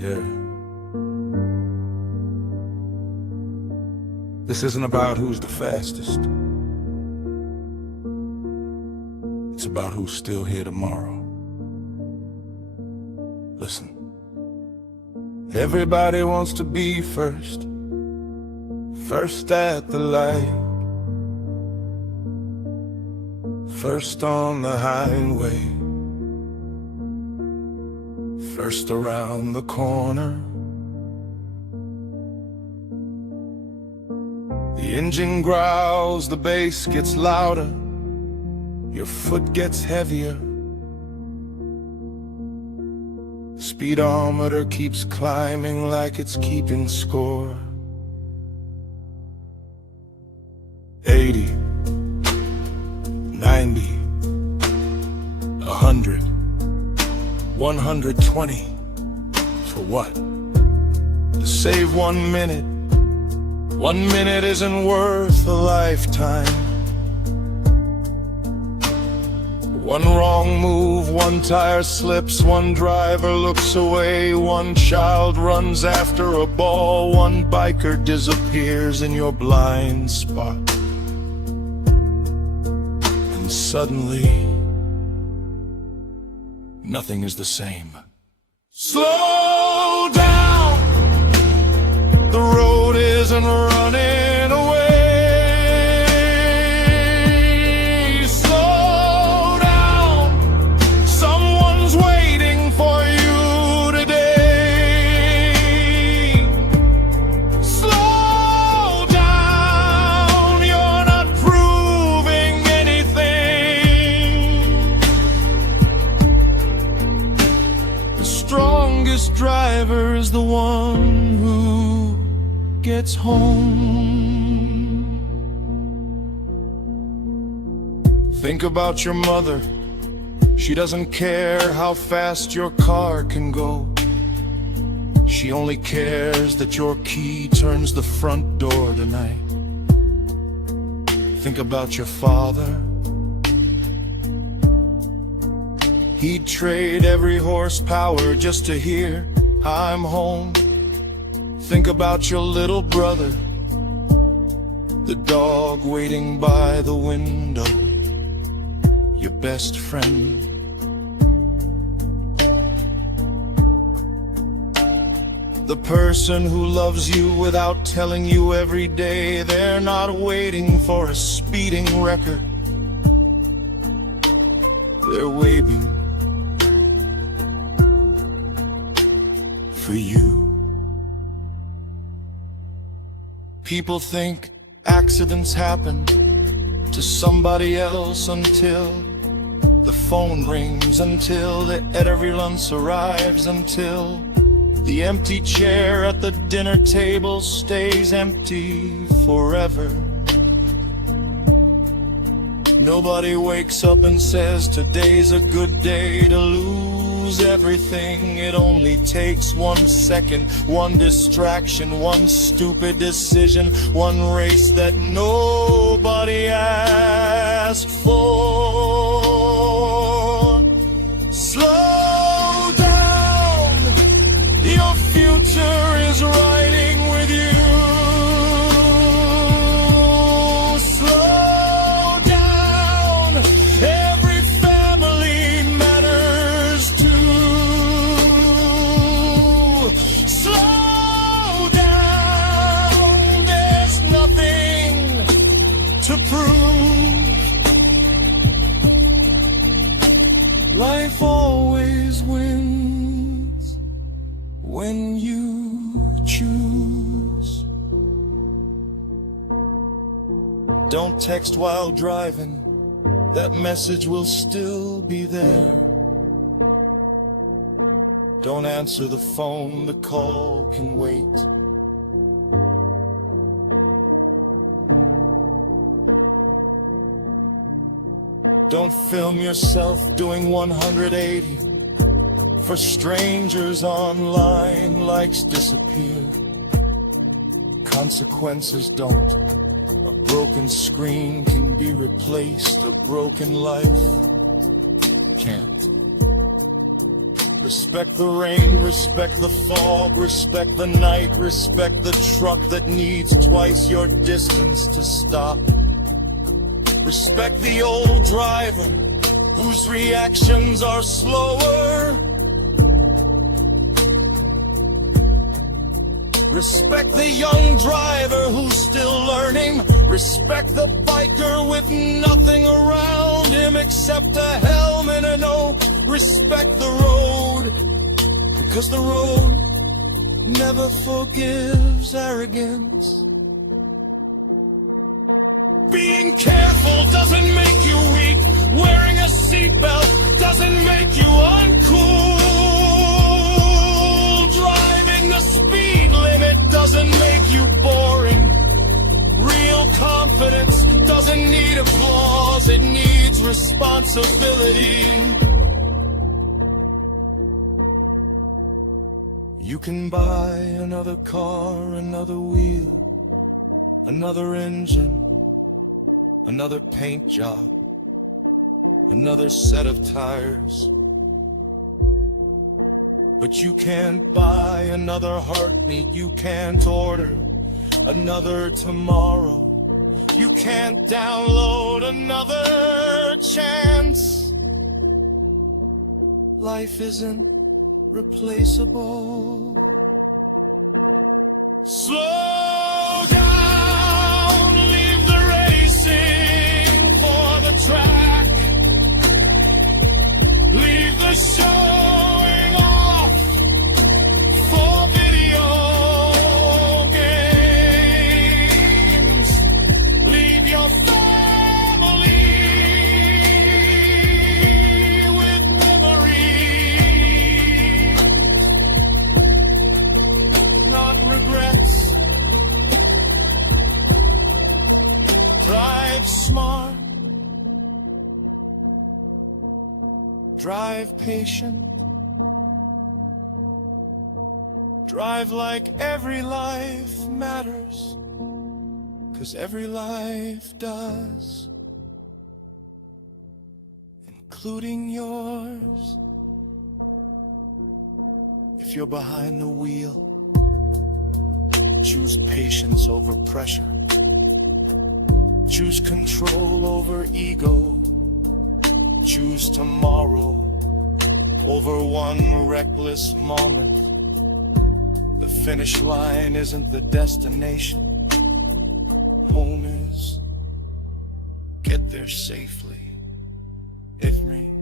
Yeah. This isn't about who's the fastest. It's about who's still here tomorrow. Listen. Everybody wants to be first. First at the light. First on the highway. First around the corner. The engine growls, the bass gets louder. Your foot gets heavier. The speedometer keeps climbing like it's keeping score. 80, 90, 100, 120. For what? To save 1 minute. 1 minute isn't worth a lifetime. One wrong move, one tire slips, one driver looks away, one child runs after a ball, one biker disappears in your blind spot. And suddenly, nothing is the same. Slow down! The road isn't running away. Slow down! Someone's waiting for you today. Slow down! You're not proving anything. The strongest driver is the one who gets home. Think about your mother. She doesn't care how fast your car can go. She only cares that your key turns the front door tonight. Think about your father. He'd trade every horsepower just to hear, "I'm home." Think about your little brother, the dog waiting by the window, your best friend. The person who loves you without telling you every day they're not waiting for a speeding record. They're waiting for you. People think accidents happen to somebody else until the phone rings, until the ambulance arrives, until the empty chair at the dinner table stays empty forever. Nobody wakes up and says today's a good day to lose everything. It only takes 1 second, one distraction, one stupid decision, one race that nobody asked for. Slow down, your future is riding with you. Slow down, every family matters too. Slow down, there's nothing to prove. Life always wins when you choose. Don't text while driving, that message will still be there. Don't answer the phone, the call can wait. Don't film yourself doing 180. For strangers online, likes disappear. Consequences don't. A broken screen can be replaced. A broken life can't. The Respect the rain, respect the fog, respect the night, respect the truck that needs twice your distance to stop. Respect the old driver whose reactions are slower. Respect the young driver who's still learning. Respect the biker with nothing around him except a helmet and no. Respect the road, because the road never forgives arrogance. Being careful doesn't make you weak. Wearing a seatbelt doesn't make you uncool. Driving the speed limit doesn't make you boring. Real confidence doesn't need applause, it needs responsibility. You can buy another car, another wheel, another engine, another paint job, another set of tires. But you can't buy another heartbeat, you can't order another tomorrow. You can't download another chance. Life isn't replaceable. Slow down, leave the racing for the track. Leave the showing off for video games. Leave your family with memories, not regrets. Drive smart, drive patient, drive like every life matters, 'cause every life does, including yours. If you're behind the wheel, choose patience over pressure. Choose control over ego. Choose tomorrow over one reckless moment. The finish line isn't the destination. Home is. Get there safely. Ifri.